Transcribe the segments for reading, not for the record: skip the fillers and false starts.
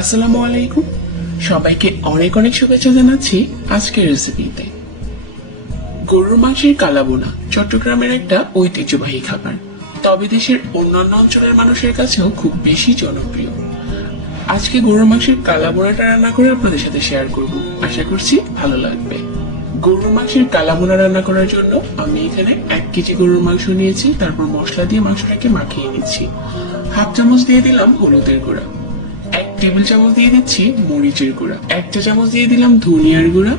আসসালামু আলাইকুম, সবাইকে অনেক অনেক শুভেচ্ছা জানাচ্ছি আজকের রেসিপিতে। গরুর মাংসের কালাবোনা চট্টগ্রামের একটা ঐতিহ্যবাহী খাবার, তবে দেশের অন্যান্য অঞ্চলের মানুষের কাছেও খুব বেশি জনপ্রিয়। আজকে গরুর মাংসের কালাবোনাটা রান্না করে আপনাদের সাথে শেয়ার করব, আশা করছি ভালো লাগবে। গরুর মাংসের কালাবোনা রান্না করার জন্য আমি এখানে 1 কেজি গরুর মাংস নিয়েছি। তারপর মশলা দিয়ে মাংসটাকে মাখিয়ে নিচ্ছি। হাফ চামচ দিয়ে দিলাম হলুদের গুঁড়া, 1 টেবিল চামচ দিয়ে দিচ্ছি মরিচের গুঁড়া, 1 চা চামচ দিয়ে দিলাম ধনিয়ার গুঁড়া,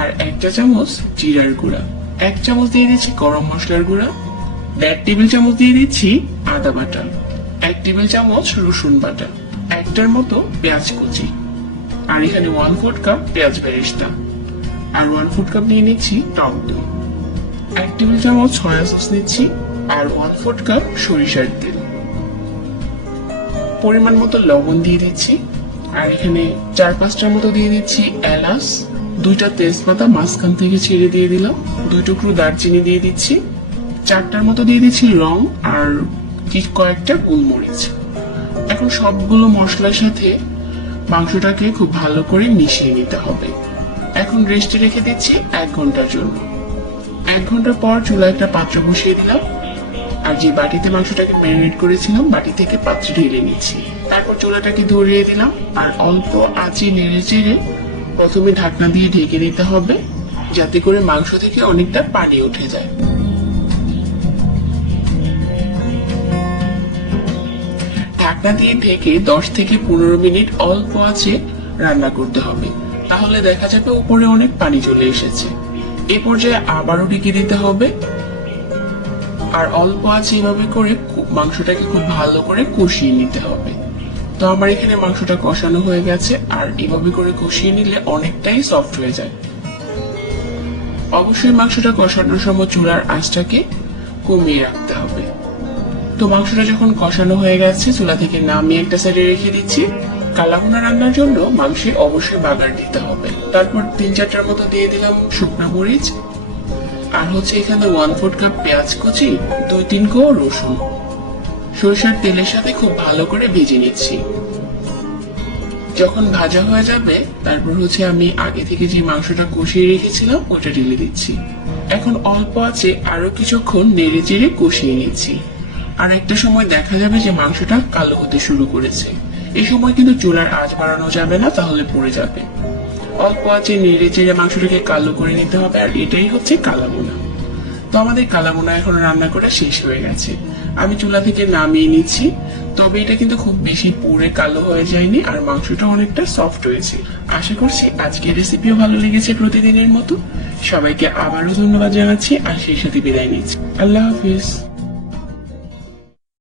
আর 1 চা চামচ জিরার গুঁড়া, 1 চামচ দিয়ে দিচ্ছি গরম মশলার গুঁড়া, 1.5 টেবিল চামচ দিয়ে দিচ্ছি আদা বাটা, 1 টেবিল চামচ রসুন বাটা, 1টার মতো পেঁয়াজ কুচি, আর এখানে 1/4 কাপ পেঁয়াজ বেরেস্তা, আর 1/4 কাপ নিয়ে নিচ্ছি টক দই, 1 টেবিল চামচ সয়া সস নিচ্ছি, আর 1/4 কাপ সরিষার তেল, পরিমাণ মতো লবণ দিয়ে দিচ্ছি, আর এখানে 4-5টার মতো দিয়ে দিচ্ছি এলাচ, 2টা তেজপাতা মাঝখান থেকে ছেড়ে দিয়ে দিলাম, 2 টুকরো দারচিনি দিয়ে দিচ্ছি, 4টার মতো দিয়ে দিচ্ছি লং, আর কয়েকটা গোলমরিচ। এখন সবগুলো মশলার সাথে মাংসটাকে খুব ভালো করে মিশিয়ে নিতে হবে। এখন রেস্টে রেখে দিচ্ছি 1 ঘন্টার জন্য। 1 ঘন্টা পর চুলায় একটা পাত্র বসিয়ে দিলাম, আর যে বাটিতে মাংসটাকে ম্যারিনেট করেছিলাম বাটি থেকে পাত্রে ঢেলে নিচ্ছি। তারপর চুলাটাকে ধরিয়ে দিলাম, আর অল্প আঁচে নেড়ে চেড়ে প্রথমে ঢাকনা দিয়ে ঢেকে দিতে হবে, যাতে করে মাংস থেকে অনেকটা পানি উঠে যায়। ঢাকনা দিয়ে ঢেকে 10 থেকে 15 মিনিট অল্প আঁচে রান্না করতে হবে, তাহলে দেখা যাবে উপরে অনেক পানি চলে এসেছে। এই পর্যায়ে আবারও ঢেকে দিতে হবে, আর অল্প আছে এইভাবে করে মাংসটাকে খুব ভালো করে কষিয়ে নিতে হবে। তো আমার এখানে মাংসটা কষানো হয়ে গেছে, আর এভাবে করে কষিয়ে নিলে অনেকটাই সফট হয়ে যায়। অবশ্যই মাংসটা কষানোর সময় চুলার আঁচটাকে কমিয়ে রাখতে হবে। তো মাংসটা যখন কষানো হয়ে গেছে চুলা থেকে নামিয়ে একটা সাইডে রেখে দিচ্ছি। কালাভুনা রান্নার জন্য মাংসে অবশ্যই বাগার দিতে হবে। তারপর 3-4টার মতো দিয়ে দিলাম শুকনো মরিচ, আর হচ্ছে এখানে 1/4 কাপ পেঁয়াজ কুচি, 2-3 কোয়া রসুন সরিষার তেলের সাথে খুব ভালো করে ভেজে নিচ্ছি। যখন ভাজা হয়ে যাবে তারপর হচ্ছে আমি আগে থেকে যে মাংসটা কষিয়ে রেখেছিলাম ওটা ঢেলে দিচ্ছি। এখন অল্প আছে আরো কিছুক্ষণ নেড়ে চেড়ে কষিয়ে নিচ্ছি, আর একটা সময় দেখা যাবে যে মাংসটা কালো হতে শুরু করেছে। এই সময় কিন্তু চুলার আঁচ বাড়ানো যাবে না, তাহলে পুড়ে যাবে। অল্প আছে নেড়ে চেড়ে মাংসটাকে কালো করে নিতে হবে, আর এটাই হচ্ছে কালাবোনা। তো আমাদের কালাবোনা এখন রান্না করা শেষ হয়ে গেছে, আমি চুলা থেকে নামিয়ে নিচ্ছি। তবে এটা কিন্তু খুব বেশি পুড়ে কালো হয়ে যায়নি, আর মাংসটা অনেকটা সফট হয়েছে। আশা করছি আজকের রেসিপিও ভালো লেগেছে প্রতিদিনের মতো। সবাইকে আবারও ধন্যবাদ জানাচ্ছি, আর সেই সাথে বিদায় নিচ্ছি। আল্লাহ হাফিজ।